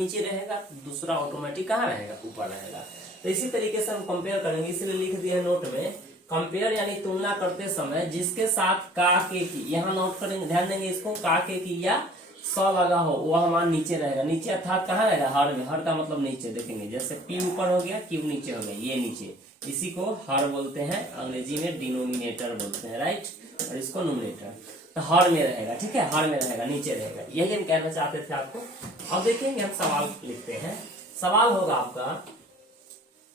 नीचे रहेगा, दूसरा ऑटोमेटिक कहाँ रहेगा, ऊपर रहेगा। तो इसी तरीके से हम कंपेयर करेंगे, इसलिए लिख दिया है नोट में, कंपेयर यानी तुलना करते समय जिसके साथ का के की, यहाँ नोट करेंगे, ध्यान देंगे इसको, का के की या सौ लगा हो वह हमारा नीचे रहेगा। नीचे अर्थात कहाँ रहेगा, हर में। हर का मतलब नीचे, देखेंगे जैसे पी ऊपर हो गया, क्यू नीचे हो गया, ये नीचे, इसी को हर बोलते हैं, अंग्रेजी में डिनोमिनेटर बोलते हैं, राइट, और इसको नोमिनेटर। तो हर में रहेगा, ठीक है, हर में रहेगा, नीचे रहेगा, यही हम कहना चाहते थे आपको। अब देखेंगे हम सवाल लिखते हैं। सवाल होगा आपका,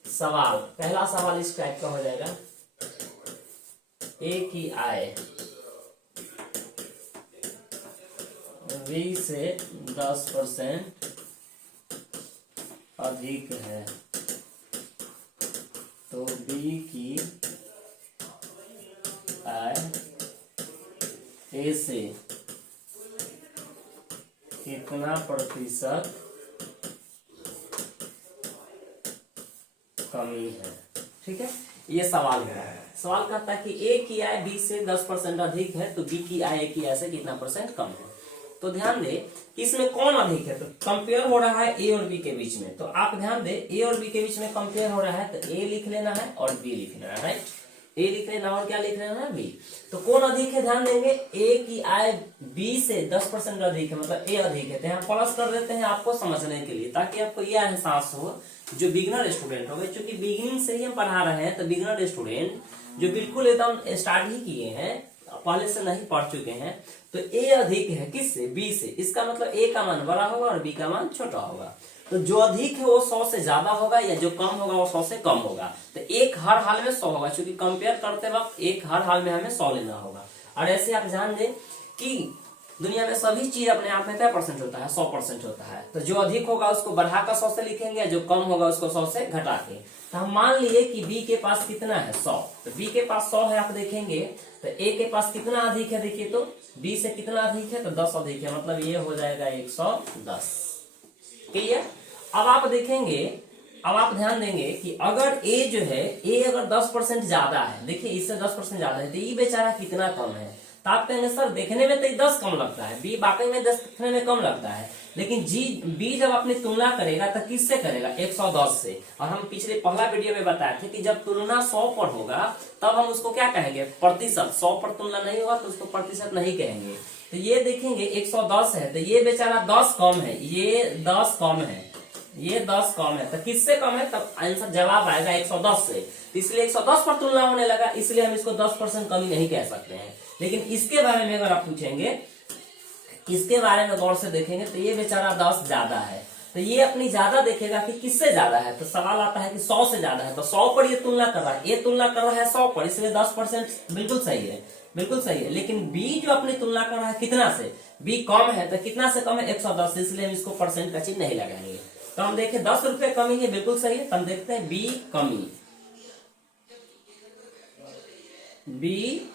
सवाल पहला सवाल इस टाइप का हो जाएगा, ए की आय बी से 10% अधिक है तो बी की आय ए से कितना प्रतिशत कमी है। ठीक है, ये सवाल है। सवाल कहता है कि ए की आय बी से 10% अधिक है तो बी की आय ए की आय से कितना परसेंट कम है। तो ध्यान दे कि इसमें कौन अधिक है, तो कंपेयर हो रहा है ए और बी के बीच में। तो आप ध्यान दे, ए और बी के बीच में कंपेयर हो रहा है तो ए लिख लेना है और बी लिख लेना है, राइट। ए लिख लेना और क्या लिख लेना है, बी। तो कौन अधिक है, ध्यान देंगे, ए की आय बी से 10% अधिक है, मतलब ए अधिक है। तो यहाँ प्लस कर देते हैं आपको समझने के लिए, ताकि आपको यह एहसास हो, जो बिगिनर स्टूडेंट हो गए, क्योंकि बिगिनिंग से ही हम पढ़ा रहे हैं, तो बिगिनर स्टूडेंट जो बिल्कुल एकदम स्टार्ट ही किए हैं, पहले से नहीं पढ़ चुके हैं, तो ए अधिक है किससे, बी से। इसका मतलब ए का मान बड़ा होगा और बी का मान छोटा होगा। तो जो अधिक है वो 100 से ज्यादा होगा, या जो कम होगा वो 100 से कम होगा। तो एक हर हाल में 100 होगा, क्योंकि कंपेयर करते वक्त एक हर हाल में हमें 100 लेना होगा। और ऐसे आप जान दें कि दुनिया में सभी चीज अपने आप में क्या परसेंट होता है, 100% होता है। तो जो अधिक होगा उसको बढ़ाकर 100 से लिखेंगे, जो कम होगा उसको 100 से घटा के। तो हम मान लिए कि बी के पास कितना है, 100। तो बी के पास 100 है, आप देखेंगे तो ए के पास कितना अधिक है, देखिए तो बी से कितना अधिक है, तो 10 अधिक है, मतलब ये हो जाएगा 110। क्लियर। अब आप देखेंगे, अब आप ध्यान देंगे कि अगर ए जो है, ए अगर 10% ज्यादा है, देखिए इससे 10% ज्यादा है, तो ये बेचारा कितना कम है। तो आप कहेंगे सर देखने में तो 10 कम लगता है, बी वाकई में 10 दिखने में कम लगता है, लेकिन बी जब अपनी तुलना करेगा तो किससे करेगा, 110 से। और हम पिछले पहला वीडियो में बताए थे कि जब तुलना 100 पर होगा तब हम उसको क्या कहेंगे, प्रतिशत। 100 पर तुलना नहीं होगा तो उसको प्रतिशत नहीं कहेंगे। तो ये देखेंगे 110 है, तो ये बेचारा 10 कम है, ये 10 कम है, ये 10 कम है, तो किससे कम है, तब आंसर जवाब आएगा 110 से। इसलिए 110 पर तुलना होने लगा, इसलिए हम इसको 10% कमी नहीं कह सकते हैं। लेकिन इसके बारे में अगर आप पूछेंगे, इसके बारे में गौर से देखेंगे, तो ये बेचारा 10 ज्यादा है, तो ये अपनी ज्यादा देखेगा कि किससे ज्यादा है। तो सवाल आता है कि 100 से ज्यादा है, तो 100 पर ये तुलना कर रहा है, ये तुलना कर रहा है 100 पर, इसलिए 10% बिल्कुल सही है, बिल्कुल सही है। लेकिन बी जो अपनी तुलना कर रहा है कितना से, बी कम है, तो कितना से कम है, 110, इसलिए हम इसको परसेंट का चिन्ह नहीं लगाएंगे। तो हम देखें 10 रुपए कमी है, बिल्कुल सही है। तो हम देखते हैं बी कमी, बी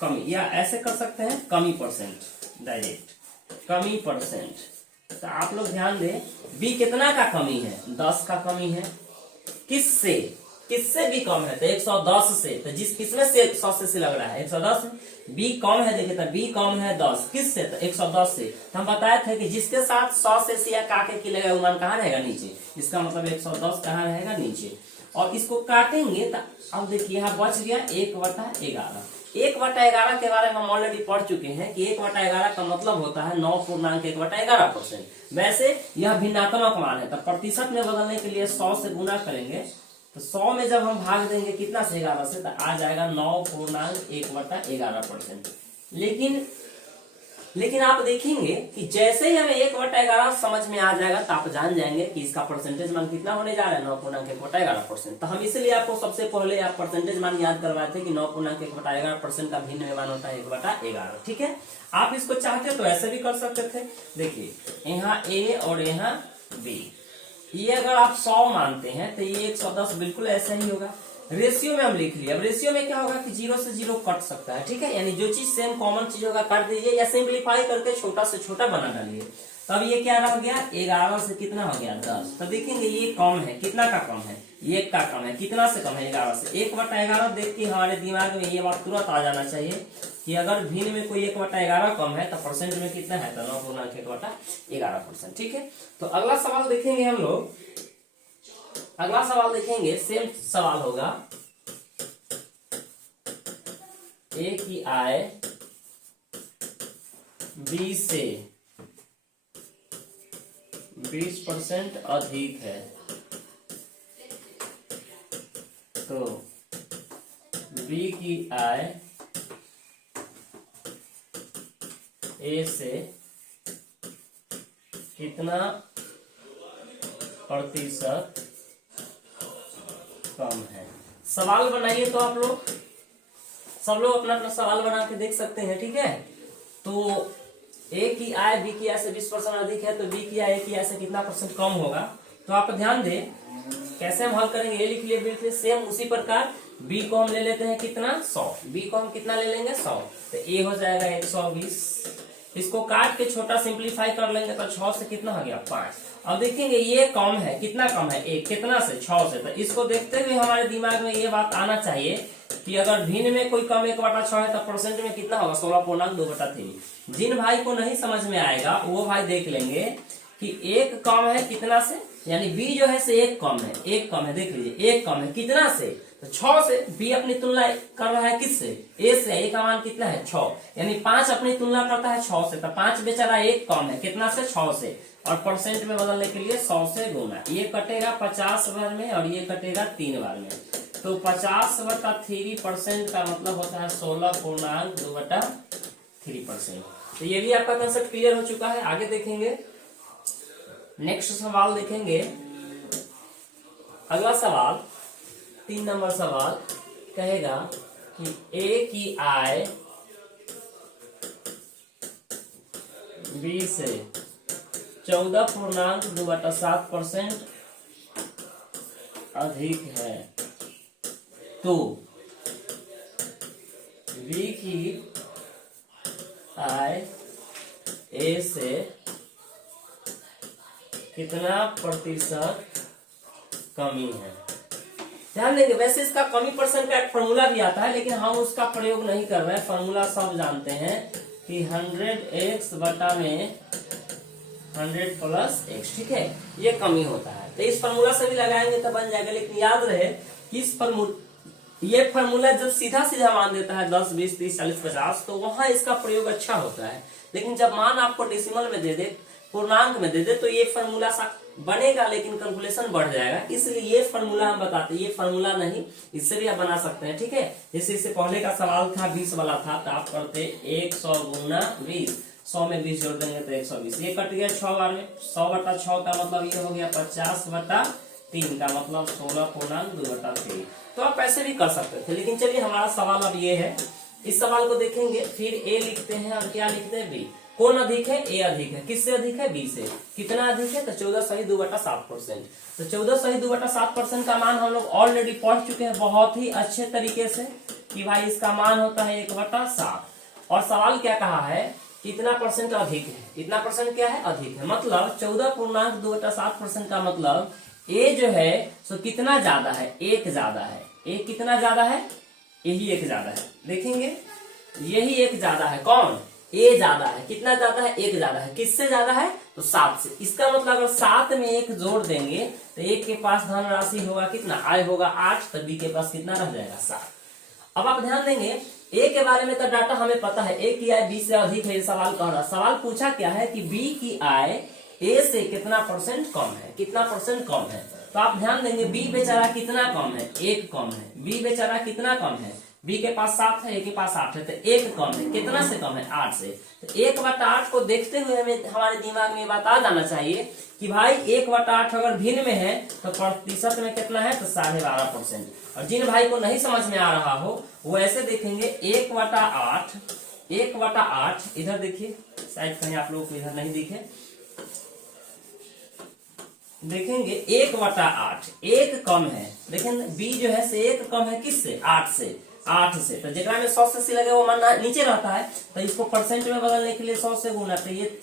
कमी, या ऐसे कर सकते हैं कमी परसेंट, डायरेक्ट कमी परसेंट। तो आप लोग ध्यान दें, बी कितना का कमी है, 10 का कमी है। किससे, किससे बी कम है, तो 110 से। तो जिस किसमें से 100 से लग रहा है, 110 बी कम है, देखिए तो बी कम है 10, किससे, तो 110 से। तो हम बताए थे कि जिसके साथ 100 से या काटे की लगा मान कहाँ रहेगा, नीचे। इसका मतलब 110 कहाँ रहेगा, नीचे। और इसको काटेंगे तो अब देखिए यहाँ बच गया 1/11। 1/11 के बारे में हम ऑलरेडी पढ़ चुके हैं कि 1/11 का मतलब होता है 9.1/11%। वैसे यह भिन्नात्मक मान है, तो प्रतिशत में बदलने के लिए 100 से गुना करेंगे, तो 100 में जब हम भाग देंगे कितना से, 11 से, तो आ जाएगा 9.1/11%। लेकिन आप देखेंगे कि जैसे ही हमें 1/11 समझ में आ जाएगा तो आप जान जाएंगे कि इसका परसेंटेज मान कितना होने जा रहा है, 9.1/11%। तो हम इसलिए आपको सबसे पहले आप परसेंटेज मान याद करवाए थे कि 9.1/11% का भिन्न मान होता है 1/11। ठीक है, आप इसको चाहते तो ऐसे भी कर सकते थे। देखिए यहाँ ए और यहाँ बी, ये अगर आप 100 मानते हैं तो ये 110 बिल्कुल ऐसा ही होगा। रेशियो में हम लिख लिया, अब रेशियो में क्या होगा कि 0 से 0 कट सकता है, ठीक है, यानी जो चीज सेम कॉमन चीज होगा काट दीजिए, या सिंप्लीफाई करके छोटा से छोटा बना डालिए। तब ये क्या रह गया, 11 से कितना हो गया, 10। तो देखेंगे ये कम है, कितना का कम है, 1 का कम है, कितना से कम है, 11 से। 1/11 देख के हमारे दिमाग में ये बात तुरंत आ जाना चाहिए, कि अगर भिन्न में कोई 1/11 कम है तो परसेंट में कितना है, तो 9.1/11%। ठीक है, तो अगला सवाल देखेंगे हम लोग। अगला सवाल देखेंगे, सेम सवाल होगा, ए की आय बी से 20% अधिक है तो बी की आय ए से कितना प्रतिशत कम है। सवाल बनाइए तो आप लोग, सब लोग अपना अपना सवाल बना के देख सकते हैं। ठीक है, तो ए की आय बी की आय से 20% अधिक है तो बी की आय ए की आय से कितना परसेंट कम होगा। तो आप ध्यान दें कैसे हम हल करेंगे। ए लिख लिए, बी लिख लिए, सेम उसी प्रकार बी को हम ले लेते हैं कितना, 100। बी को हम कितना ले लेंगे, 100। तो ए हो जाएगा 120। इसको काट के छोटा सिंप्लीफाई कर लेंगे तो 6 से कितना हो गया, 5। अब देखेंगे ये कम है, कितना कम है, एक कितना से, 6 से। तो इसको देखते हुए हमारे दिमाग में ये बात आना चाहिए कि अगर भिन्न में कोई कम 1/6 है तो परसेंट में कितना होगा, 16.2/3। जिन भाई को नहीं समझ में आएगा वो भाई देख लेंगे कि एक कम है कितना से, यानी बी जो है से एक कम है, एक कम है, देख लीजिए एक कम है कितना से, तो 6 से। बी अपनी तुलना कर रहा है किससे, ए से। ए का मान कितना है, 6, यानी 5 अपनी तुलना करता है 6 से। तो 5 बेचारा एक कम है कितना से, 6 से। और परसेंट में बदलने के लिए 100 से गुना, ये कटेगा 50 बार में और ये कटेगा 3 बार में। तो 50/3% का मतलब होता है 16.2/3%। तो ये भी आपका कंसेप्ट क्लियर हो चुका है। आगे देखेंगे, नेक्स्ट सवाल देखेंगे। अगला सवाल 3 नंबर सवाल कहेगा कि ए की आय बी से 14.2/7% अधिक है तो बी की आय ए से कितना प्रतिशत कमी है। ध्यान देंगे, वैसे इसका कमी परसेंट का एक फॉर्मूला भी आता है लेकिन हम उसका प्रयोग नहीं कर रहे हैं। फॉर्मूला सब जानते हैं कि 100x बटा में 100 + x। ठीक है, ये कमी होता है। तो इस फॉर्मूला से भी लगाएंगे तो बन जाएगा। लेकिन याद रहे कि इस ये फॉर्मूला जब सीधा सीधा मान देता है 10, 20, 30, 40, 50 तो वहां इसका प्रयोग अच्छा होता है। लेकिन जब मान आपको डेसिमल में दे दे, पूर्णांक में दे दे, तो ये फॉर्मूला सा बनेगा लेकिन कैलकुलेशन बढ़ जाएगा। इसलिए ये फॉर्मूला हम बताते हैं, ये फॉर्मूला नहीं, इससे भी आप बना सकते हैं। ठीक है, जैसे इससे पहले का सवाल था 20 वाला था, तो आप करते 100 गुना 20, 100 में 20 जोड़ देंगे तो 120। ये कट गया 6 बार में, 100/6 का मतलब ये हो गया 50/3 का मतलब 16.2/3। तो आप ऐसे भी कर सकते थे, लेकिन चलिए हमारा सवाल अब ये है। इस सवाल को देखेंगे, फिर ए लिखते हैं और क्या लिखते हैं, बी। कौन अधिक है, ए अधिक है। किससे अधिक है, बी से। कितना अधिक है, तो 14.2/7%। तो 14.2/7% का मान हम लोग ऑलरेडी पढ़ चुके हैं बहुत ही अच्छे तरीके से कि भाई इसका मान होता है 1/7। और सवाल क्या कहा है, कितना परसेंट अधिक है, इतना परसेंट क्या है, अधिक है। मतलब 14.2/7% का मतलब ए जो है सो कितना ज्यादा है, एक ज्यादा है। ए कितना ज्यादा है, यही एक ज्यादा है। देखेंगे यही एक ज्यादा है, कौन, ए ज्यादा है। कितना ज्यादा है, एक ज्यादा है। किससे ज्यादा है, तो 7 से। इसका मतलब अगर 7 में 1 जोड़ देंगे तो एक के पास धन राशि होगा कितना, आय होगा 8, तो बी के पास कितना रह जाएगा, 7। अब आप ध्यान देंगे, ए के बारे में तो डाटा हमें पता है, ए की आय बी से अधिक है। ये सवाल कह रहा, सवाल पूछा क्या है कि बी की आय ए से कितना परसेंट कम है, कितना परसेंट कम है। तो आप ध्यान देंगे बी बेचारा कितना कम है, 1 कम है। बी बेचारा कितना कम है, बी के पास 7 है, ए के पास 8 है, तो 1 कम है। कितना से कम है, 8 से। तो 1/8 को देखते हुए हमें हमारे दिमाग में बात आ जाना चाहिए कि भाई 1/8 अगर भिन्न में है तो प्रतिशत में कितना है, तो 12.5%। और जिन भाई को नहीं समझ में आ रहा हो वो ऐसे देखेंगे 1/8, 1/8 इधर देखिए, शायद कहीं आप लोगों को इधर नहीं दिखे, देखेंगे 1/8, 1 कम है। देखेंगे बी जो है से 1 कम है, किससे, 8 से। 8 से, तो जेकरा में 100 से लगे वो मान नीचे रहता है, तो इसको परसेंट में बदलने के लिए 100 से गुना, तो ये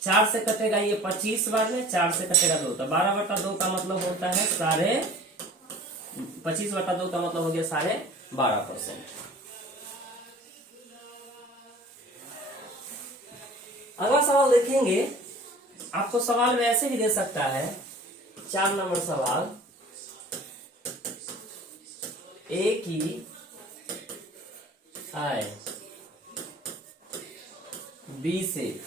4 से कटेगा, ये 25 बार में, 4 से कटेगा 2, तो 12/2 का मतलब होता है 25/2 का मतलब हो गया 12.5%। अगला सवाल देखेंगे, आपको सवाल में ऐसे भी दे सकता है, 4 नंबर सवाल, ए की आय बी से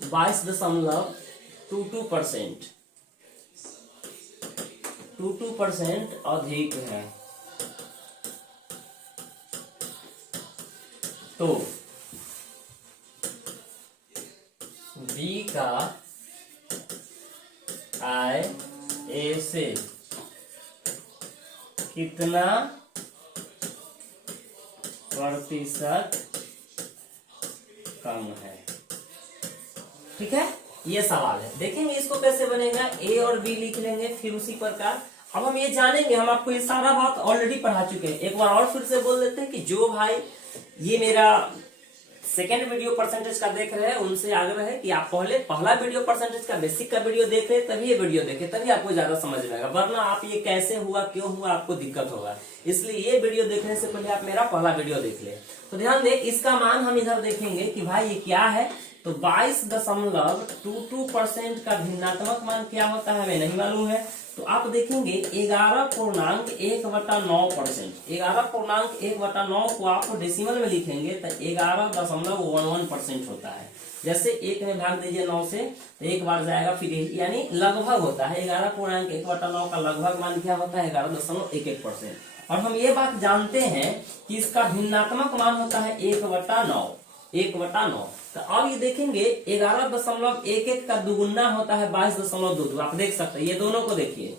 22% अधिक है, तो बी का आय ए से कितना प्रतिशत कम है। ठीक है, ये सवाल है। देखेंगे इसको कैसे बनेगा, ए और बी लिख लेंगे, फिर उसी प्रकार अब हम ये जानेंगे, हम आपको ये सारा बात ऑलरेडी पढ़ा चुके हैं। एक बार और फिर से बोल देते हैं कि जो भाई ये मेरा सेकेंड वीडियो परसेंटेज का देख रहे हैं, उनसे आग्रह है कि आप पहले पहला वीडियो परसेंटेज का बेसिक का वीडियो देख रहे हैं, तभी ये वीडियो देखें, तभी आपको ज्यादा समझ में आएगा, वरना आप ये कैसे हुआ क्यों हुआ आपको दिक्कत होगा। इसलिए ये वीडियो देखने से पहले आप मेरा पहला वीडियो देख ले। तो ध्यान दे, इसका मान हम इधर देखेंगे कि भाई ये क्या है, तो 22.22% का भिन्नात्मक मान क्या होता है हमें नहीं मालूम है। तो आप देखेंगे 11.1/9%, 11.1/9 को आप डेसिमल में लिखेंगे तो 11.11% होता है। जैसे 1 में भाग दीजिए 9 से तो एक बार जाएगा, फिर यानी लगभग होता है 11.1/9 का लगभग मान क्या होता है 11.11%। और हम ये बात जानते हैं कि इसका भिन्नात्मक मान होता है 1/9। तो अब ये देखेंगे 11.11 का दुगुना होता है 22.22। आप देख सकते हैं, ये दोनों को देखिए,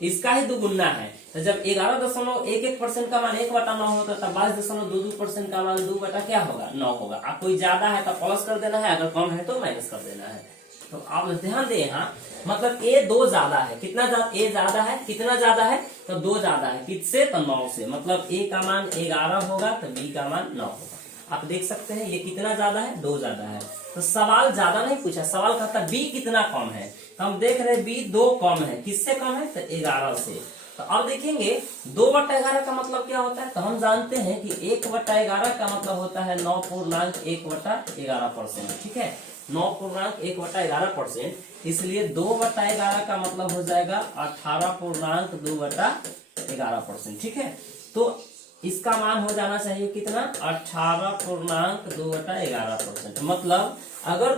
इसका ही दुगुना है। तो जब 11.11% का मान 1/9 होता है, तब 22.22% का मान 2 बटा क्या होगा 9 होगा। आप कोई ज्यादा है तो प्लस कर देना है, अगर कम है तो माइनस कर देना है। तो आप ध्यान दें, यहाँ मतलब ए 2 ज्यादा है, कितना ए ज्यादा है, कितना ज्यादा है तो 2 ज्यादा है, किससे तो 9 से, मतलब ए का मान 11 होगा तो बी का मान 9 होगा। आप देख सकते हैं ये कितना ज्यादा है, 2 ज्यादा है। तो सवाल ज्यादा नहीं पूछा, सवाल कहता बी कितना कम है, तो हम देख रहे हैं बी 2 कम है, किससे कम है तो 11 से। तो अब देखेंगे 2/11 का मतलब क्या होता है, तो हम जानते हैं कि 1/11 का मतलब होता है 9.1/11%। ठीक है, 9.1/11%, इसलिए 2/11 का मतलब हो जाएगा 18.2/11%। ठीक है, तो इसका मान हो जाना चाहिए कितना 18.2/11%। मतलब अगर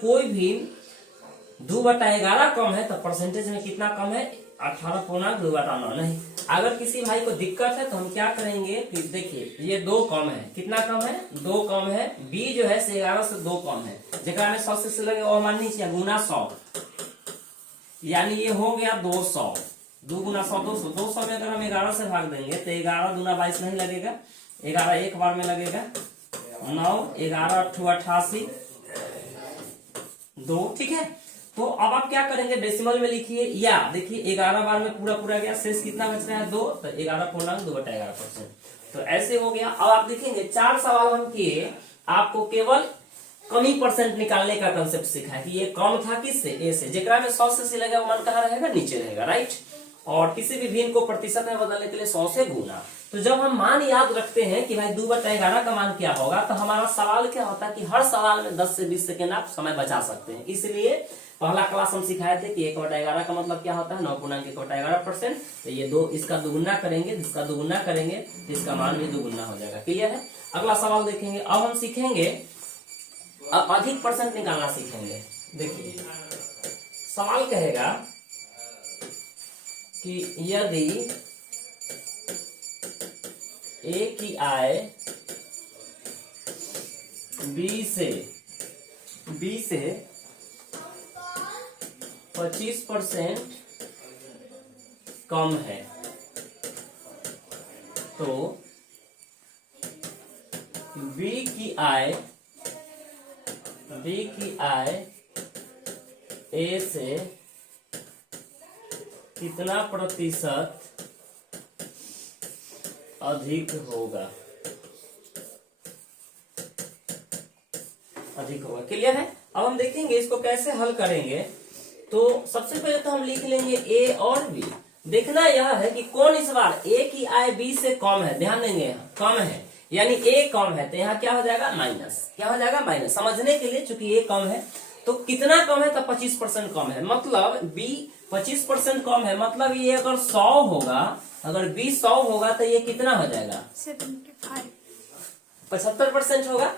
कोई भी 2/11 कम है तो परसेंटेज में कितना कम है 18.2/9। नहीं, अगर किसी भाई को दिक्कत है तो हम क्या करेंगे, फिर देखिए ये 2 कम है, कितना कम है 2 कम है, बी जो है 11 से 2 कम है, जगह में 100 से लगे वो मान नीचे गुना 100, यानी ये हो गया 200, 2 गुना 100 200। 200 में अगर हम 11 से भाग देंगे तो 11 दूना 22 नहीं लगेगा, 11 एक बार में लगेगा 9, 11 8 88 2। ठीक है, तो अब आप क्या करेंगे डेसिमल में लिखिए, या देखिए 11 बार में पूरा गया, शेष कितना बच रहा है 2, तो 11.2/11%। तो ऐसे हो गया। अब आप देखेंगे 4 सवाल हम किए, आपको केवल कमी परसेंट निकालने का कंसेप्ट सिखाया कि ये कम था किससे, ए से, जेकरा में 100 से लगेगा मान कहाँ रहेगा नीचे रहेगा, राइट। और किसी भी भिन्न को प्रतिशत में बदलने के लिए 100 से गुना। तो जब हम मान याद रखते हैं कि भाई 2/11 का मान क्या होगा, तो हमारा सवाल क्या होता है कि हर सवाल में 10 से 20 सेकेंड आप समय बचा सकते हैं। इसलिए पहला क्लास हम सिखाए थे कि 1/11 का मतलब क्या होता है 9.1/11%। तो ये 2 इसका दुगुना करेंगे, जिसका दुगुना करेंगे तो इसका मान भी दुगुना हो जाएगा। क्लियर है। अगला सवाल देखेंगे। अब हम सीखेंगे, अब अधिक परसेंट निकालना सीखेंगे। देखिए सवाल कहेगा कि यदि ए की आय बी से 25% कम है, तो बी की आय ए से कितना प्रतिशत अधिक होगा। क्लियर है। अब हम देखेंगे इसको कैसे हल करेंगे। तो सबसे पहले तो हम लिख लेंगे ए और बी। देखना यह है कि कौन इस बार ए की आय बी से कम है। ध्यान देंगे यहाँ कम है यानी ए कम है, तो यहाँ क्या हो जाएगा माइनस, क्या हो जाएगा माइनस। समझने के लिए चूंकि ए कम है तो कितना कम है, तो 25% कम है, मतलब बी 25% कम है, मतलब ये अगर 100 होगा, अगर बी 100 होगा तो ये कितना हो जाएगा 75% होगा।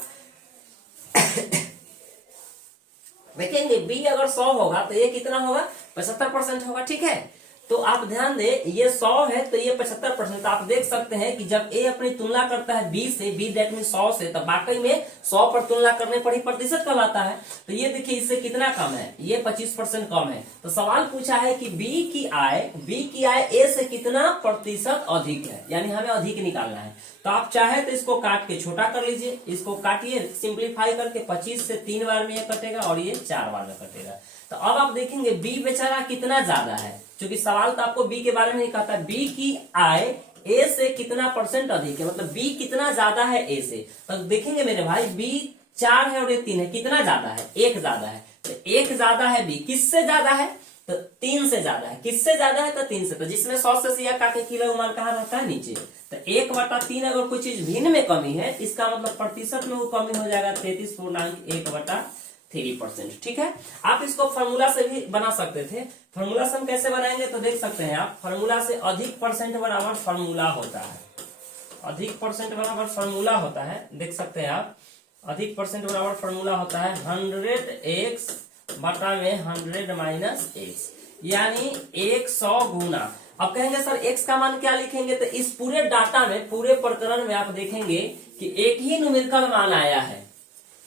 देखेंगे बी अगर 100 होगा तो ये कितना होगा 75% होगा। ठीक है, तो आप ध्यान दें ये 100 है तो ये 75%। आप देख सकते हैं कि जब ए अपनी तुलना करता है बी से, बी दैट मीन 100 से, तो वाकई में 100 पर तुलना करने पर ही प्रतिशत कम आता है। तो ये देखिए इससे कितना कम है, ये 25% कम है। तो सवाल पूछा है कि बी की आय ए से कितना प्रतिशत अधिक है, यानी हमें अधिक निकालना है। तो आप चाहे तो इसको काट के छोटा कर लीजिए, इसको काटिए सिंप्लीफाई करके, 25 से 3 बार में ये कटेगा और ये 4 बार में कटेगा। तो अब आप देखेंगे बी बेचारा कितना ज्यादा है, क्योंकि सवाल तो आपको बी के बारे में नहीं कहता, बी की आय ए से कितना परसेंट अधिक है, मतलब बी कितना ज्यादा है ए से। तो देखेंगे मेरे भाई बी 4 है और ये 3 है, कितना ज्यादा है, 1 ज्यादा है। तो 1 ज्यादा है बी, किससे ज्यादा है, तो 3 से ज्यादा है। किससे ज्यादा है, तो 3 से। तो जिसमें 100 से सिया काटे किलो मान कहाँ रहता है, नीचे। तो 1/3 अगर कोई चीज भिन्न में कमी है, इसका मतलब प्रतिशत में वो कमी हो जाएगा 33.1/3%। ठीक है, आप इसको फॉर्मूला से भी बना सकते थे। फॉर्मूला से हम कैसे बनाएंगे, तो देख सकते हैं आप, फॉर्मूला से अधिक परसेंट बराबर फॉर्मूला होता है, अधिक परसेंट बराबर फॉर्मूला होता है। देख सकते हैं आप, अधिक परसेंट बराबर फॉर्मूला होता है 100x बटा में 100 माइनस x, यानी 100 गुना। अब कहेंगे सर x का मान क्या लिखेंगे, तो इस पूरे डाटा में, पूरे प्रकरण में आप देखेंगे कि एक ही न्यूमेरिकल मान आया है,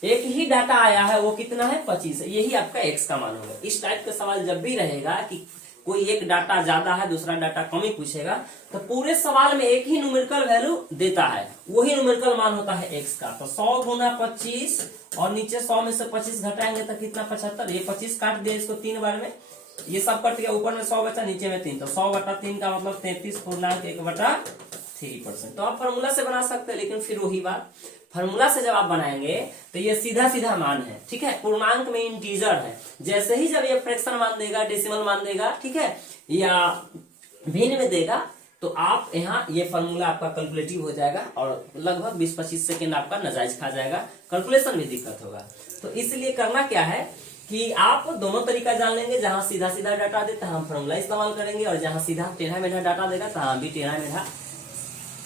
एक ही डाटा आया है, वो कितना है 25 है, यही आपका x का मान होगा। इस टाइप का सवाल जब भी रहेगा कि कोई एक डाटा ज्यादा है दूसरा डाटा कम ही पूछेगा, तो पूरे सवाल में एक ही न्यूमेरिकल वैल्यू देता है, वही न्यूमेरिकल मान होता है x का। तो 100 गुना 25 और नीचे 100 में से 25 घटाएंगे तो कितना 75। ये 25 काट दिया इसको 3 बार में, ये सब कट गया, ऊपर में 100 बचा नीचे में 3, तो 100/3 का मतलब 33.1/3%। तो आप फॉर्मूला से बना सकते हैं, लेकिन फिर वही बात, फॉर्मूला से जब आप बनाएंगे तो ये सीधा सीधा मान है। ठीक है, पूर्णांक में इंटीजर है, जैसे ही जब ये फ्रैक्शन मान देगा, डेसिमल मान देगा, ठीक है, या भिन्न में देगा, तो आप यहाँ ये फॉर्मूला आपका कैलकुलेटिव हो जाएगा और लगभग 20-25 सेकेंड आपका नजायज खा जाएगा, कैलकुलेशन में दिक्कत होगा। तो इसलिए करना क्या है कि आप दोनों तरीका जान लेंगे, जहां सीधा सीधा डाटा देता है हम फॉर्मूला इस्तेमाल करेंगे, और जहां सीधा टेढ़ा मेढ़ा डाटा देगा तो हम भी टेढ़ा मेढ़ा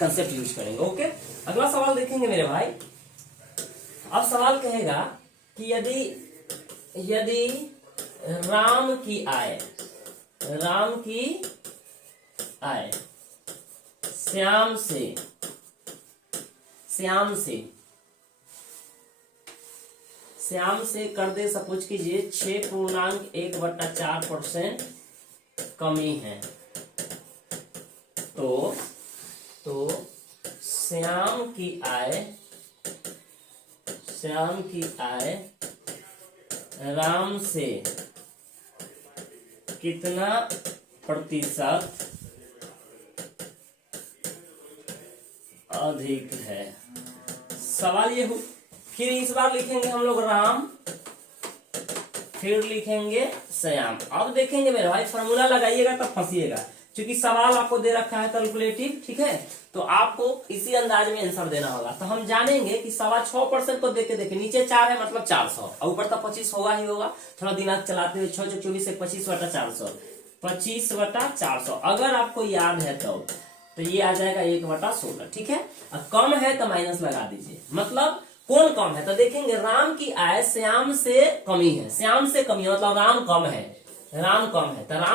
कंसेप्ट यूज करेंगे। ओके, अगला सवाल देखेंगे मेरे भाई। अब सवाल कहेगा कि यदि राम की आय श्याम से कर दे, सपोज कीजिए 6.1/4% कमी है, तो श्याम की आय राम से कितना प्रतिशत अधिक है। सवाल ये हो, फिर इस बार लिखेंगे हम लोग राम, फिर लिखेंगे श्याम। अब देखेंगे मेरे भाई, फॉर्मूला लगाइएगा तब फंसिएगा, क्योंकि सवाल आपको दे रखा है कैलकुलेटिव। ठीक है, तो आपको इसी अंदाज में आंसर देना होगा। तो हम जानेंगे कि 6.25% को देखे नीचे 4 है, मतलब 400, और ऊपर तो 25 होगा ही होगा। थोड़ा दिमाग चलाते हुए 6 × 24 25/400, 25/400 अगर आपको याद है तो ये आ जाएगा 1/16। ठीक है, अब कम है तो माइनस लगा दीजिए, मतलब कौन कम है, तो देखेंगे राम की आय श्याम से कमी है, श्याम से कमी है, मतलब राम कम है, तो राम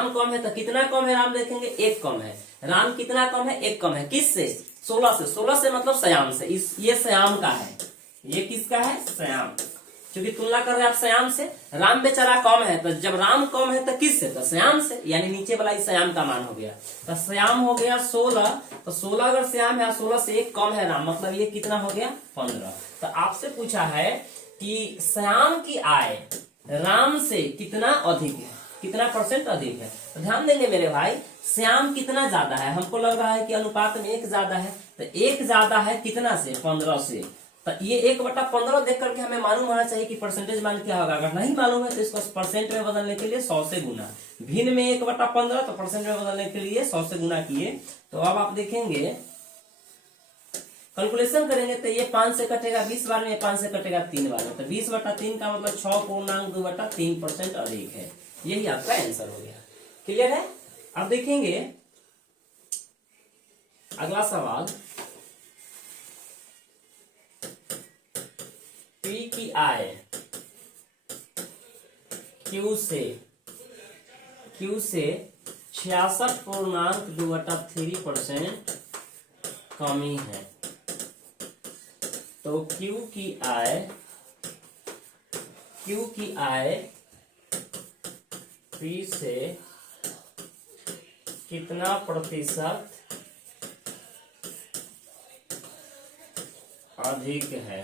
कम है, तो कितना कम है राम, देखेंगे 1 कम है। राम कितना कम है, 1 कम है, किससे, 16 से मतलब श्याम से। ये श्याम का है, ये किसका है, श्याम, क्योंकि तुलना कर रहे हैं आप श्याम से। राम बेचारा कम है, तो जब राम कम है तो किससे, तो श्याम से, यानी नीचे वाला श्याम का मान हो गया। तो श्याम हो गया 16, तो 16 अगर श्याम है, 16 से 1 कम है राम, मतलब ये कितना हो गया 15। तो आपसे पूछा है कि श्याम की आय राम से कितना अधिक है, कितना परसेंट अधिक है। तो ध्यान देंगे मेरे भाई, श्याम कितना ज्यादा है, हमको लग रहा है कि अनुपात में 1 ज्यादा है, तो 1 ज्यादा है कितना से, 15 से। तो ये 1/15 देख करके हमें मालूम होना चाहिए कि परसेंटेज मान क्या होगा। अगर नहीं मालूम है तो इसको परसेंट में बदलने के लिए 100 से गुना, भिन्न में 1/15 तो परसेंट में बदलने के लिए 100 से गुना किए। तो अब आप देखेंगे कैलकुलेशन करेंगे तो ये 5 से कटेगा 20 बार में, 5 से कटेगा 3 बार में, तो 20/3 का मतलब 6.2/3% अधिक है। यही आपका आंसर हो गया। क्लियर है। अब देखेंगे अगला सवाल, पी की आय क्यू से 66.2/3% कमी है। तो क्यू की आय पी से कितना प्रतिशत अधिक है।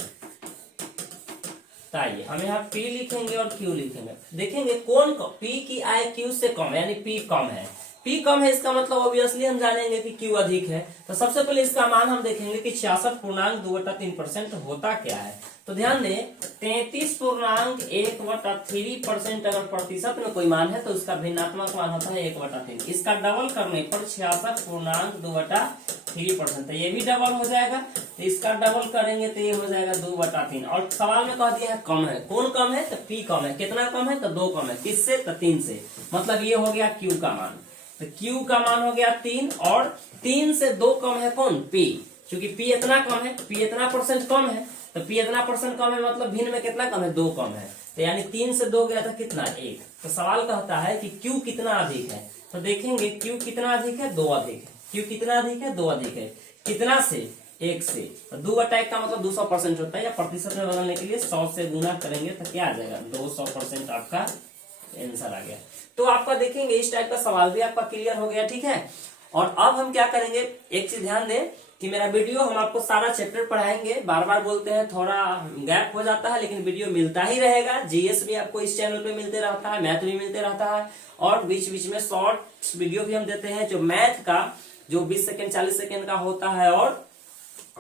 बताइए। हम यहाँ P लिखेंगे और Q लिखेंगे। देखेंगे कौन P की आय Q से कम है, यानी P कम है। P कम है इसका मतलब ऑब्वियसली हम जानेंगे कि Q अधिक है। तो सबसे पहले इसका मान हम देखेंगे कि 66.2/3% होता क्या है। तो ध्यान दें 33.1/3% अगर प्रतिशत में कोई मान है तो उसका भिन्नात्मक मान होता है 1/3। इसका डबल करने पर 66.2/3%, तो ये भी डबल हो जाएगा। तो इसका डबल करेंगे तो ये हो जाएगा 2/3। और सवाल में कह दिया है कम है। कौन कम है? तो P कम है। कितना कम है? तो 2 कम है। किससे? तो 3 से। मतलब ये हो गया Q का मान। तो Q का मान हो गया 3 और 3 से 2 कम है कौन? P। क्योंकि P इतना कम है, P इतना परसेंट कम है, तो P इतना परसेंट कम है मतलब भिन्न में कितना कम है? 2 कम है। तो यानी 3 से 2 गया था कितना? 1। तो सवाल कहता है कि Q कितना अधिक है। तो देखेंगे Q कितना अधिक है? 2 अधिक है। Q कितना अधिक है? 2 अधिक है। कितना से? 1 से। तो 2/1 का मतलब 200% होता है, या प्रतिशत में बदलने के लिए 100 से गुना करेंगे तो क्या आ जाएगा? 200% आपका आंसर आ गया। तो आपका देखेंगे इस टाइप का सवाल भी आपका क्लियर हो गया। ठीक है। और अब हम क्या करेंगे, एक चीज ध्यान दें कि मेरा वीडियो हम आपको सारा चैप्टर पढ़ाएंगे। बार बार बोलते हैं थोड़ा गैप हो जाता है, लेकिन वीडियो मिलता ही रहेगा। जीएस भी आपको इस चैनल पे मिलते रहता है, मैथ भी मिलते रहता है, और बीच बीच में शॉर्ट वीडियो भी हम देते हैं जो मैथ का जो 20 सेकेंड 40 सेकेंड का होता है, और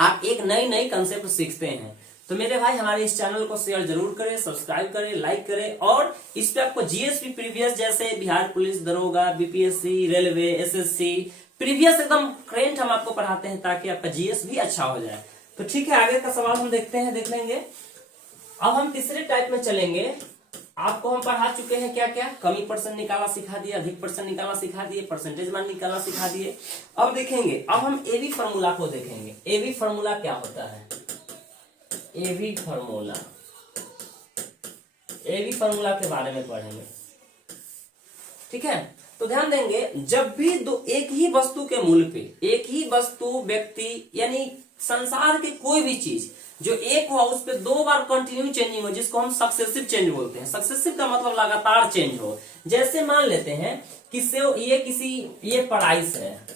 आप एक नई कंसेप्ट सीखते हैं। तो मेरे भाई हमारे इस चैनल को शेयर जरूर करें, सब्सक्राइब करें, लाइक करें, और इस पे आपको जीएसपी प्रीवियस जैसे बिहार पुलिस दरोगा, बीपीएससी, रेलवे, एसएससी प्रीवियस एकदम करेंट हम आपको पढ़ाते हैं ताकि आपका जीएस भी अच्छा हो जाए। तो ठीक है, आगे का सवाल हम देखते हैं, देख लेंगे। अब हम तीसरे टाइप में चलेंगे। आपको हम पढ़ा चुके हैं क्या क्या, कमी परसेंट निकालना सिखा दिए, अधिक परसेंट निकालना सिखा दिए, परसेंटेज मान निकालना सिखा दिए। अब देखेंगे, अब हम एबी फार्मूला को देखेंगे। एबी फार्मूला क्या होता है? एबी फार्मूला के बारे में पढ़ेंगे। ठीक है। तो ध्यान देंगे, जब भी एक ही वस्तु के मूल्य पे, एक ही वस्तु, व्यक्ति, यानी संसार की कोई भी चीज जो एक हो उस पे 2 बार कंटिन्यू चेंजिंग हो, जिसको हम सक्सेसिव चेंज बोलते हैं। सक्सेसिव का मतलब लगातार चेंज हो। जैसे मान लेते हैं कि ये प्राइस है,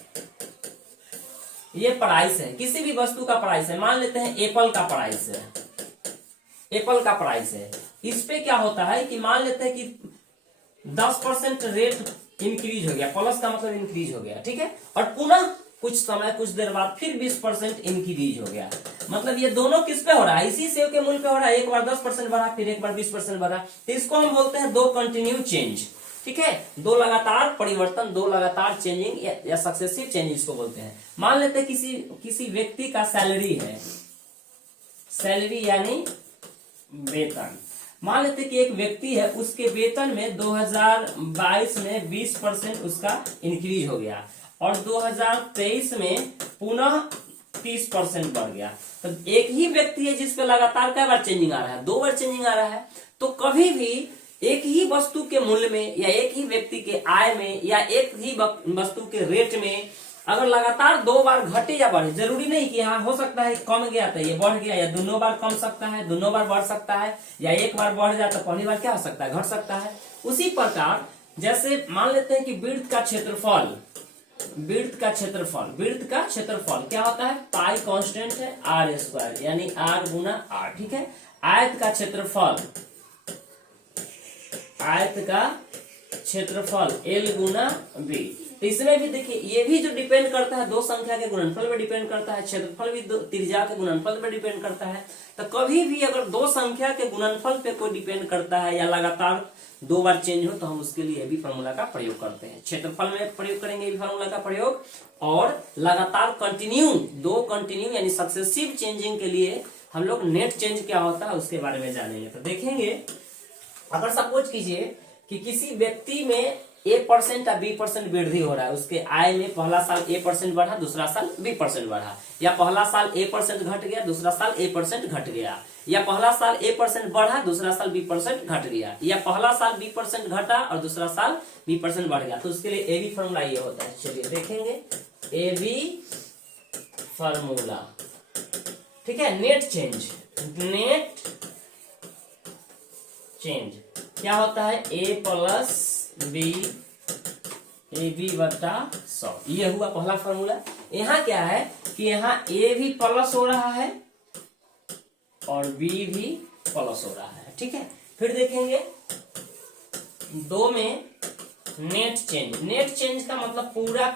ये प्राइस है, किसी भी वस्तु का प्राइस है। मान लेते हैं एप्पल का प्राइस है, एप्पल का प्राइस है। इस पे क्या होता है कि मान लेते हैं कि 10% रेट इंक्रीज हो गया, प्लस का मतलब इंक्रीज हो गया। ठीक है। और पुनः कुछ समय, कुछ देर बाद फिर 20% इंक्रीज हो गया। मतलब ये दोनों किस पे हो रहा है? इसी सेव के मूल्य पे हो रहा है। एक बार 10% बढ़ा, फिर एक बार 20% बढ़ा। तो इसको हम बोलते हैं 2 कंटिन्यू चेंज। ठीक है। 2 लगातार परिवर्तन, 2 लगातार चेंजिंग या सक्सेसिव चेंज इसको बोलते हैं। मान लेते हैं किसी व्यक्ति का सैलरी है, सैलरी यानी वेतन। मान लेते हैं कि एक व्यक्ति है, उसके वेतन में 2022 में 20% उसका इंक्रीज हो गया, और 2023 में पुनः 30% बढ़ गया। तो एक ही व्यक्ति है जिसपे लगातार कई बार चेंजिंग आ रहा है? 2 बार चेंजिंग आ रहा है। तो कभी भी एक ही वस्तु के मूल्य में, या एक ही व्यक्ति के आय में, या एक ही वस्तु के रेट में अगर लगातार 2 बार घटे या बढ़े, जरूरी नहीं कि हाँ हो सकता है कम गया तो ये बढ़ गया, या दोनों बार कम सकता है, दोनों बार बढ़ सकता है, या एक बार बढ़ जाए तो पहली बार क्या हो सकता है? घट सकता है। उसी प्रकार जैसे मान लेते हैं कि वृत्त का क्षेत्रफल क्या होता है? पाई कांस्टेंट है, r², यानी r गुना r। ठीक है। आयत का क्षेत्रफल l गुना b। तो इसमें भी देखिए ये भी जो डिपेंड करता है दो संख्या के गुणनफल पे डिपेंड करता है, क्षेत्रफल भी त्रिज्या के गुणनफल पे डिपेंड करता है। तो कभी भी अगर दो संख्या के गुणनफल पे कोई डिपेंड करता है या लगातार दो बार चेंज हो तो हम उसके लिए भी फार्मूला का प्रयोग करते हैं। क्षेत्रफल में प्रयोग करेंगे भी फार्मूला का प्रयोग, और लगातार कंटिन्यू यानी सक्सेसिव चेंजिंग के लिए हम लोग नेट चेंज क्या होता है उसके बारे में जानेंगे। तो देखेंगे, अगर सपोज कीजिए कि किसी व्यक्ति में A% या B% वृद्धि हो रहा है, उसके आय में पहला साल A% बढ़ा, दूसरा साल B% बढ़ा, या पहला साल A% घट गया, दूसरा साल A% घट गया, या पहला साल A% बढ़ा, दूसरा साल B% घट गया, या पहला साल B% घटा और दूसरा साल B% बढ़ गया, तो उसके लिए AB फॉर्मूला ये होता है। चलिए देखेंगे AB फॉर्मूला, ठीक है। नेट चेंज क्या होता है, A प्लस B AB बटा 100, ये हुआ पहला फॉर्मूला। यहाँ क्या है कि यहाँ A भी प्लस हो रहा है और B भी प्लस हो रहा है, ठीक है। फिर देखेंगे दो में नेट चेंज का मतलब पूरा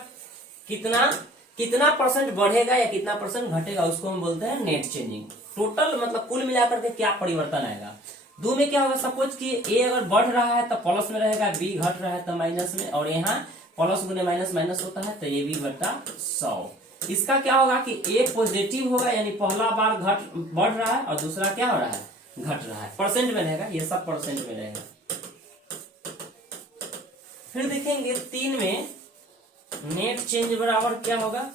कितना परसेंट बढ़ेगा या कितना परसेंट घटेगा उसको हम बोलते हैं नेट चेंजिंग। टोटल मतलब कुल मिलाकर के क्या परिवर्तन आएगा। दो में क्या होगा, सपोज कि A अगर बढ़ रहा है तो प्लस में रहेगा, B घट रहा है तो माइनस में, और यहाँ प्लस गुने माइनस होता है तो AB बटा 100। इसका क्या होगा कि A पॉजिटिव होगा यानी पहला बार बढ़ रहा है और दूसरा क्या हो रहा है, घट रहा है, परसेंट में रहेगा, ये सब परसेंट में रहेगा। फिर देखेंगे 3 में नेट चेंज बराबर क्या होगा,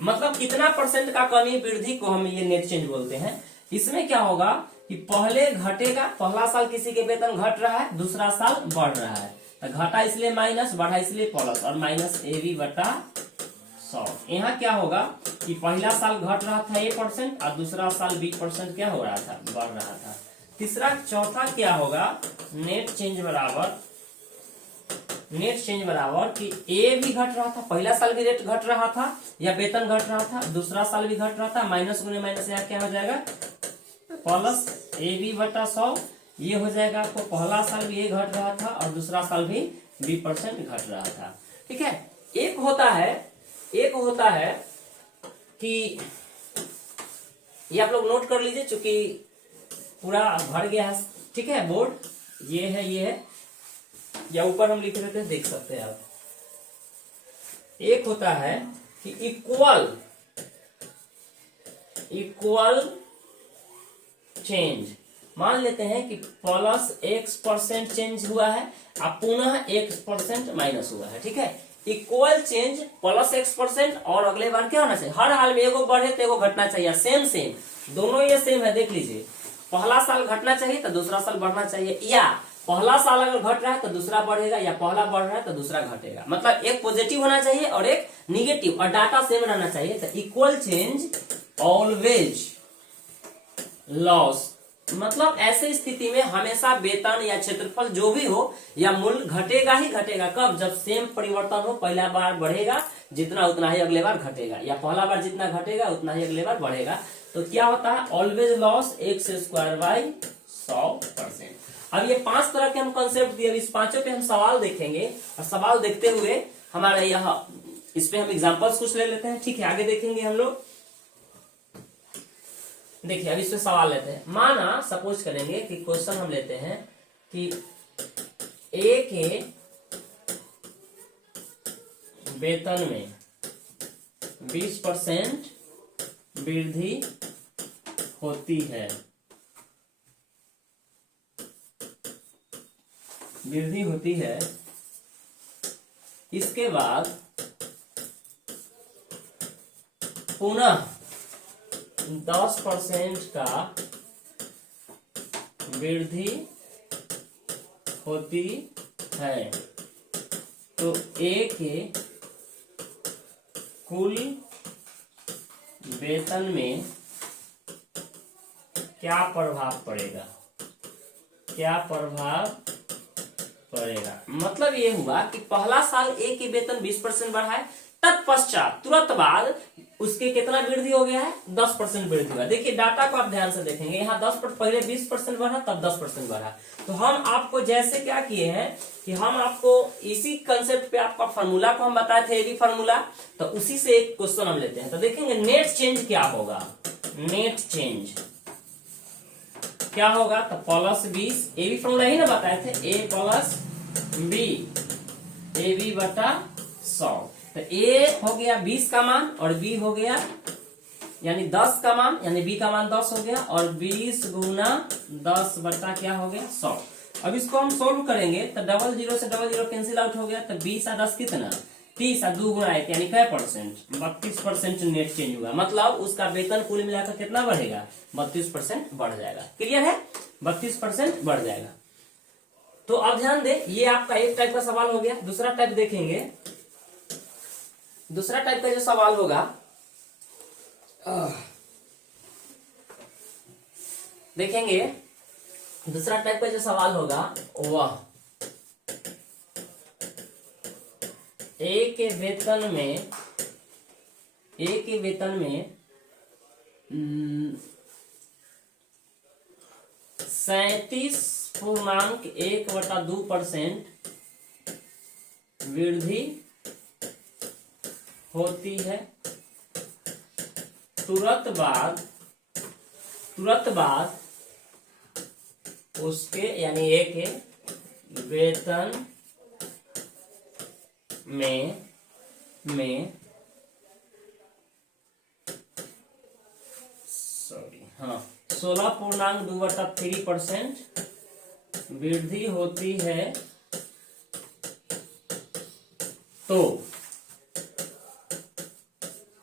मतलब कितना परसेंट का कमी वृद्धि को हम ये नेट चेंज बोलते हैं। इसमें क्या होगा कि पहले घटेगा, पहला साल किसी के वेतन घट रहा है, दूसरा साल बढ़ रहा है, तो घटा इसलिए माइनस, बढ़ा इसलिए प्लस, और माइनस AB बटा 100। यहाँ क्या होगा कि पहला साल घट रहा था A% और दूसरा साल B% क्या हो रहा था, बढ़ रहा था। तीसरा चौथा क्या होगा, नेट चेंज बराबर कि A भी घट रहा था, पहला साल भी रेट घट रहा था या वेतन घट रहा था, दूसरा साल भी घट रहा था, माइनस गुने माइनस यहाँ क्या हो जाएगा प्लस AB बटा 100, ये हो जाएगा आपको पहला साल भी A घट रहा था और दूसरा साल भी B% घट रहा था, ठीक है। एक होता है कि ये आप लोग नोट कर लीजिए चूंकि पूरा भर गया है, ठीक है। बोर्ड ये है या ऊपर हम लिख रहे थे, देख सकते हैं आप। एक होता है कि इक्वल चेंज, मान लेते हैं कि प्लस X% चेंज हुआ है अब पुनः X% माइनस हुआ है, ठीक है। इक्वल चेंज प्लस X% और अगले बार क्या होना चाहिए, हर हाल में एगो बढ़े तो एगो घटना चाहिए, सेम दोनों ये सेम है। देख लीजिए, पहला साल घटना चाहिए तो दूसरा साल बढ़ना चाहिए, या पहला साल अगर घट रहा है तो दूसरा बढ़ेगा, या पहला बढ़ रहा है तो दूसरा घटेगा, मतलब एक पॉजिटिव होना चाहिए और एक निगेटिव, और डाटा सेम रहना चाहिए। तो इक्वल चेंज ऑलवेज लॉस, मतलब ऐसे स्थिति में हमेशा वेतन या क्षेत्रफल जो भी हो या मूल्य घटेगा ही घटेगा। कब, जब सेम परिवर्तन हो, पहला बार बढ़ेगा जितना उतना ही अगले बार घटेगा, या पहला बार जितना घटेगा उतना ही अगले बार बढ़ेगा। तो क्या होता है, ऑलवेज लॉस X² बाई 100%। अब ये 5 तरह के हम कंसेप्ट दिए, इस पांचों पे हम सवाल देखेंगे, और सवाल देखते हुए हमारे यहाँ इस पे हम एग्जांपल्स कुछ ले लेते हैं, ठीक है। आगे देखेंगे हम लोग। देखिए अब इसमें सवाल लेते हैं। माना सपोज करेंगे कि क्वेश्चन हम लेते हैं कि A के वेतन में 20% वृद्धि होती है, इसके बाद पुनः 10% का वृद्धि होती है, तो A के कुल वेतन में क्या प्रभाव पड़ेगा, मतलब ये हुआ कि पहला साल A के वेतन 20% बढ़ा है, तत्पश्चात तुरंत बाद उसके कितना वृद्धि हो गया है, 10% वृद्धि हुआ। देखिए डाटा को आप ध्यान से देखेंगे, यहाँ 10% पहले 20% बढ़ा, तब 10% बढ़ा। तो हम आपको जैसे क्या किए हैं कि हम आपको इसी कंसेप्ट पे आपका फार्मूला को हम बताए थे, एबी फार्मूला, तो उसी से एक क्वेश्चन हम लेते हैं। तो देखेंगे नेट चेंज क्या होगा, नेट चेंज क्या होगा, तो प्लस 20, एबी फार्मूला ही ना बताए थे, ए प्लस बी ए बी बटा 100। तो ए हो गया 20 का मान और बी हो गया यानी 10 का मान, यानी बी का मान 10 हो गया, और 20 गुना 10 बटा क्या हो गया 100। अब इसको हम सोल्व करेंगे तो डबल जीरो से डबल जीरो कैंसिल आउट हो गया, तो 20 और 10 कितना, 30 और 2 गुना 1 यानी 5%, 32% नेट चेंज हुआ। मतलब उसका वेतन कुल मिलाकर कितना बढ़ेगा, 32% बढ़ जाएगा। क्लियर है, 32% बढ़ जाएगा। तो अब ध्यान दे, ये आपका एक टाइप का सवाल हो गया। दूसरा टाइप देखेंगे, दूसरा टाइप का जो सवाल होगा, देखेंगे दूसरा टाइप का जो सवाल होगा वह ए के वेतन में 37.1/2% वृद्धि होती है। तुरंत बाद उसके यानी ए के वेतन में 16.2/3% वृद्धि होती है, तो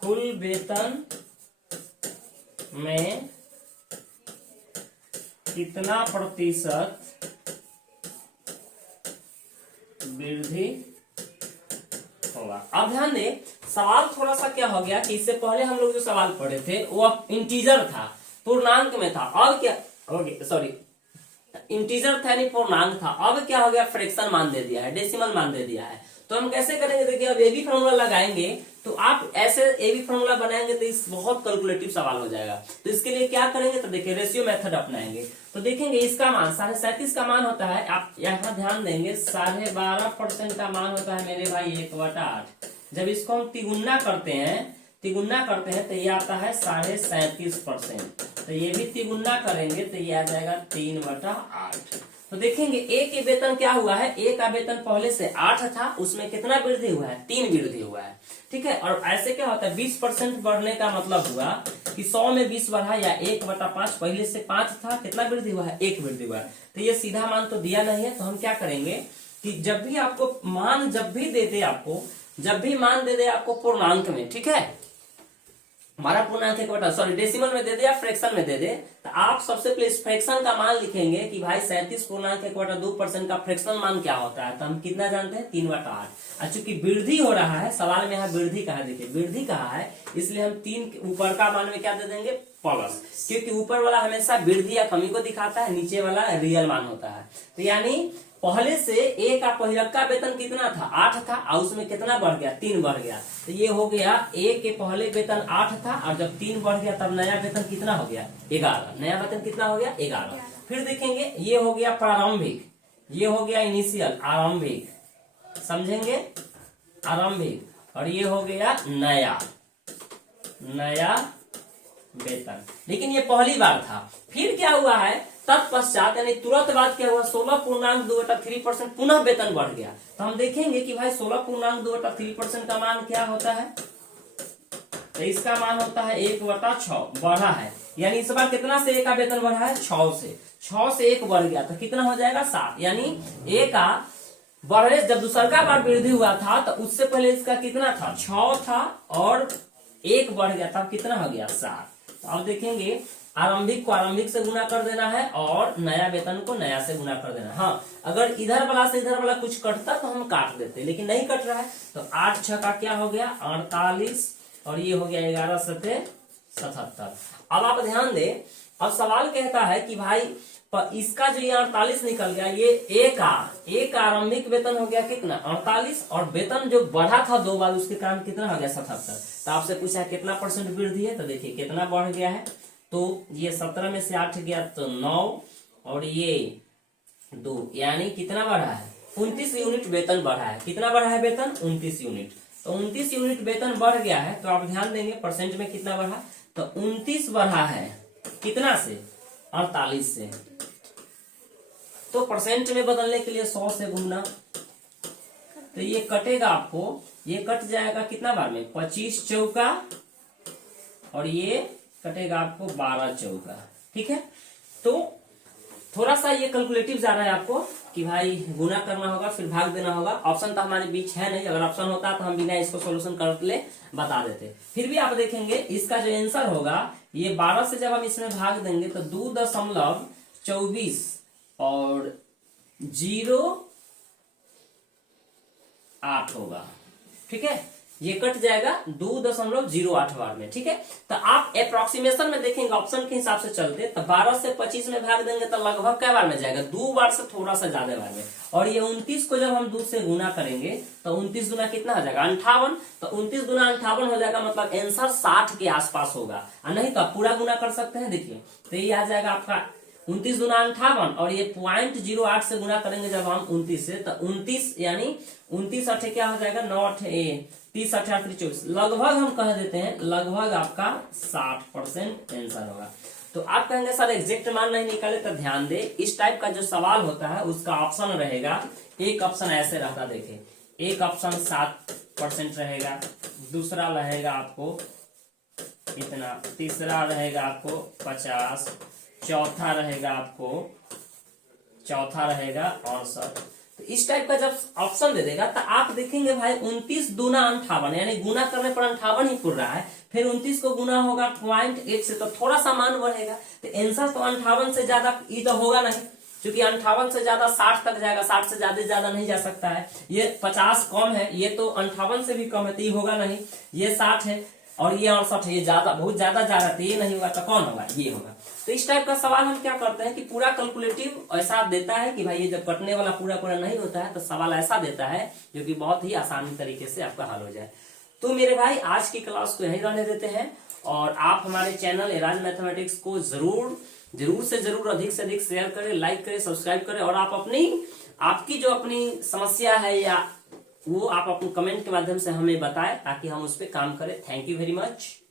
कुल वेतन में कितना प्रतिशत वृद्धि होगा। अब ध्यान दे, सवाल थोड़ा सा क्या हो गया कि इससे पहले हम लोग जो सवाल पढ़े थे वो इंटीजर था, पूर्णांक में था। अब क्या हो गया, सॉरी इंटीजर था यानी पूर्णांक था। अब क्या हो गया, फ्रैक्शन मान दे दिया है, डेसिमल मान दे दिया है। तो हम कैसे करेंगे, देखिए अब एबी फार्मूला लगाएंगे तो आप ऐसे एबी फार्मूला बनाएंगे तो इस बहुत कैलकुलेटिव सवाल हो जाएगा। तो इसके लिए क्या करेंगे, तो देखिए रेशियो मेथड अपनाएंगे। तो देखेंगे इसका मान 37.5 का मान होता है, आप यहाँ ध्यान देंगे 12.5% का मान होता है मेरे भाई 1/8। जब इसको हम तिगुना करते हैं तो ये आता है 37.5%। तो ये भी तिगुना करेंगे तो ये आ जाएगा 3/8। तो देखेंगे ए के वेतन क्या हुआ है, ए का वेतन पहले से 8 था, उसमें कितना वृद्धि हुआ है, 3 वृद्धि हुआ है। ठीक है, और ऐसे क्या होता है 20% बढ़ने का मतलब हुआ कि 100 में 20 बढ़ा या 1/5, पहले से 5 था, कितना वृद्धि हुआ है, 1 वृद्धि हुआ है। तो ये सीधा मान तो दिया नहीं है, तो हम क्या करेंगे कि जब भी आपको मान जब भी मान दे दे आपको पूर्णांक में, ठीक है, हमारा पूर्णांक डेसिमल में दे दे या फ्रैक्शन में दे दे, तो आप सबसे पहले इस फ्रैक्शन का मान लिखेंगे कि भाई 37.1/2% का फ्रैक्शनल मान क्या होता है। तो हम कितना जानते हैं, 3/8। चूंकि वृद्धि हो रहा है, सवाल में यहाँ वृद्धि कहा, देखिए वृद्धि कहा है, इसलिए हम 3 ऊपर का मान में क्या दे देंगे, प्लस, क्योंकि ऊपर वाला हमेशा वृद्धि या कमी को दिखाता है, नीचे वाला रियल मान होता है। तो यानी पहले से ए का पहिलका वेतन कितना था, 8 था, और उसमें कितना बढ़ गया, 3 बढ़ गया। तो ये हो गया ए के पहले वेतन 8 था, और जब 3 बढ़ गया तब नया वेतन कितना हो गया, 11। नया वेतन कितना हो गया, 11। फिर देखेंगे ये हो गया प्रारंभिक, ये हो गया इनिशियल, आरंभिक, समझेंगे, आरंभिक, और ये हो गया नया वेतन। लेकिन ये पहली बार था। फिर क्या हुआ है, तत्पश्चात यानी तुरंत बाद क्या हुआ, 16.2/3% पुनः वेतन बढ़ गया। तो हम देखेंगे कि भाई 16.2/3% का मान क्या होता है, तो इसका मान होता है 1/6 बढ़ा है, यानी इस बार कितना से ए का वेतन बढ़ा है, 6 से 1 बढ़ गया, तो कितना हो जाएगा, 7। यानी ए का बढ़े, जब दूसरा बार वृद्धि हुआ था तो उससे पहले इसका कितना था, 6 था, और 1 बढ़ गया, तब कितना हो गया, 7। तो अब देखेंगे आरंभिक को आरंभिक से गुना कर देना है और नया वेतन को नया से गुना कर देना है। हाँ, अगर इधर वाला से इधर वाला कुछ कटता तो हम काट देते, लेकिन नहीं कट रहा है। तो 8 6 का क्या हो गया, 48, और ये हो गया 11 7 77। अब आप ध्यान दे अब सवाल कहता है कि भाई इसका जो ये 48 निकल गया, ये एक आरंभिक वेतन हो गया कितना 48, और वेतन जो बढ़ा था 2 बार उसके कारण कितना हो गया 77। तो आपसे पूछा है कितना परसेंट वृद्धि है, तो देखिए कितना बढ़ गया है, तो ये 17 में से 8 गया तो 9 और ये 2, यानी कितना बढ़ा है 29 यूनिट वेतन बढ़ा है। कितना बढ़ा है वेतन 29 यूनिट। तो 29 यूनिट वेतन बढ़ गया है, तो आप ध्यान देंगे परसेंट में कितना बढ़ा, तो 29 बढ़ा है कितना से 48 से। तो परसेंट में बदलने के लिए 100 से गुणना, तो ये कटेगा आपको, ये कट जाएगा कितना बार में 25 चौका, और ये कटेगा आपको 12 चौका। ठीक है, तो थोड़ा सा ये कैलकुलेटिव जा रहा है आपको कि भाई गुना करना होगा फिर भाग देना होगा। ऑप्शन तो हमारे बीच है नहीं, अगर ऑप्शन होता तो हम बिना इसको सॉल्यूशन करके ले बता देते। फिर भी आप देखेंगे इसका जो आंसर होगा, ये 12 से जब हम इसमें भाग देंगे तो 2.24 और 0.8 होगा। ठीक है, ये कट जाएगा 2.08 बार में। ठीक है, तो आप अप्रोक्सीमेशन में देखेंगे ऑप्शन के हिसाब से चलते, तो 12 से 25 में भाग देंगे तो लगभग क्या बार में जाएगा 2 बार से थोड़ा सा ज्यादा बार में। और ये 29 को जब हम 2 से गुना करेंगे तो 29 गुना कितना हो जाएगा 58, तो 29 गुना 58 हो जाएगा, मतलब आंसर 60 के आसपास होगा। नहीं तो आप पूरा गुना कर सकते हैं। देखिए तो ये आ जाएगा आपका 29 गुना 58, और ये 0.08 से गुना करेंगे जब हम 29 से, तो 29 यानी 29 अठे क्या हो जाएगा 9 अठे 30 18 24, लगभग हम कह देते हैं लगभग आपका 60% आंसर होगा। तो आप कहेंगे सर एग्जैक्ट मान नहीं निकाले, तो ध्यान दे इस टाइप का जो सवाल होता है उसका ऑप्शन रहेगा, एक ऑप्शन ऐसे रहता, देखे एक ऑप्शन 7% रहेगा, दूसरा रहेगा आपको इतना, तीसरा रहेगा आपको 50, चौथा रहेगा 68। तो इस टाइप का जब ऑप्शन दे देगा तो आप देखेंगे भाई 29 दूना 58, यानी गुना करने पर 58 ही पूर रहा है, फिर 29 को गुना होगा 0.8 से, तो थोड़ा सा मान बढ़ेगा। तो आंसर तो 58 से ज्यादा ये तो होगा नहीं, क्योंकि 58 से ज्यादा 60 तक जाएगा, 60 से ज्यादा नहीं जा सकता है। ये 50 कम है, ये तो 58 से भी कम है, तो ये होगा नहीं। ये 60 है और ये 68 है, ये ज्यादा बहुत ज्यादा जा रहा है, तो ये नहीं होगा, तो कौन होगा ये होगा। तो इस टाइप का सवाल हम क्या करते हैं कि पूरा कैलकुलेटिव ऐसा देता है कि भाई ये जब कटने वाला पूरा नहीं होता है, तो सवाल ऐसा देता है जो कि बहुत ही आसानी तरीके से आपका हल हो जाए। तो मेरे भाई आज की क्लास को यहीं रहने देते हैं, और आप हमारे चैनल एराज मैथमेटिक्स को जरूर से जरूर अधिक से अधिक शेयर करें, लाइक करें, सब्सक्राइब करें, और आप आपकी जो अपनी समस्या है या वो आप अपने कमेंट के माध्यम से हमें बताएं, ताकि हम उस पर काम करें। Thank you very much.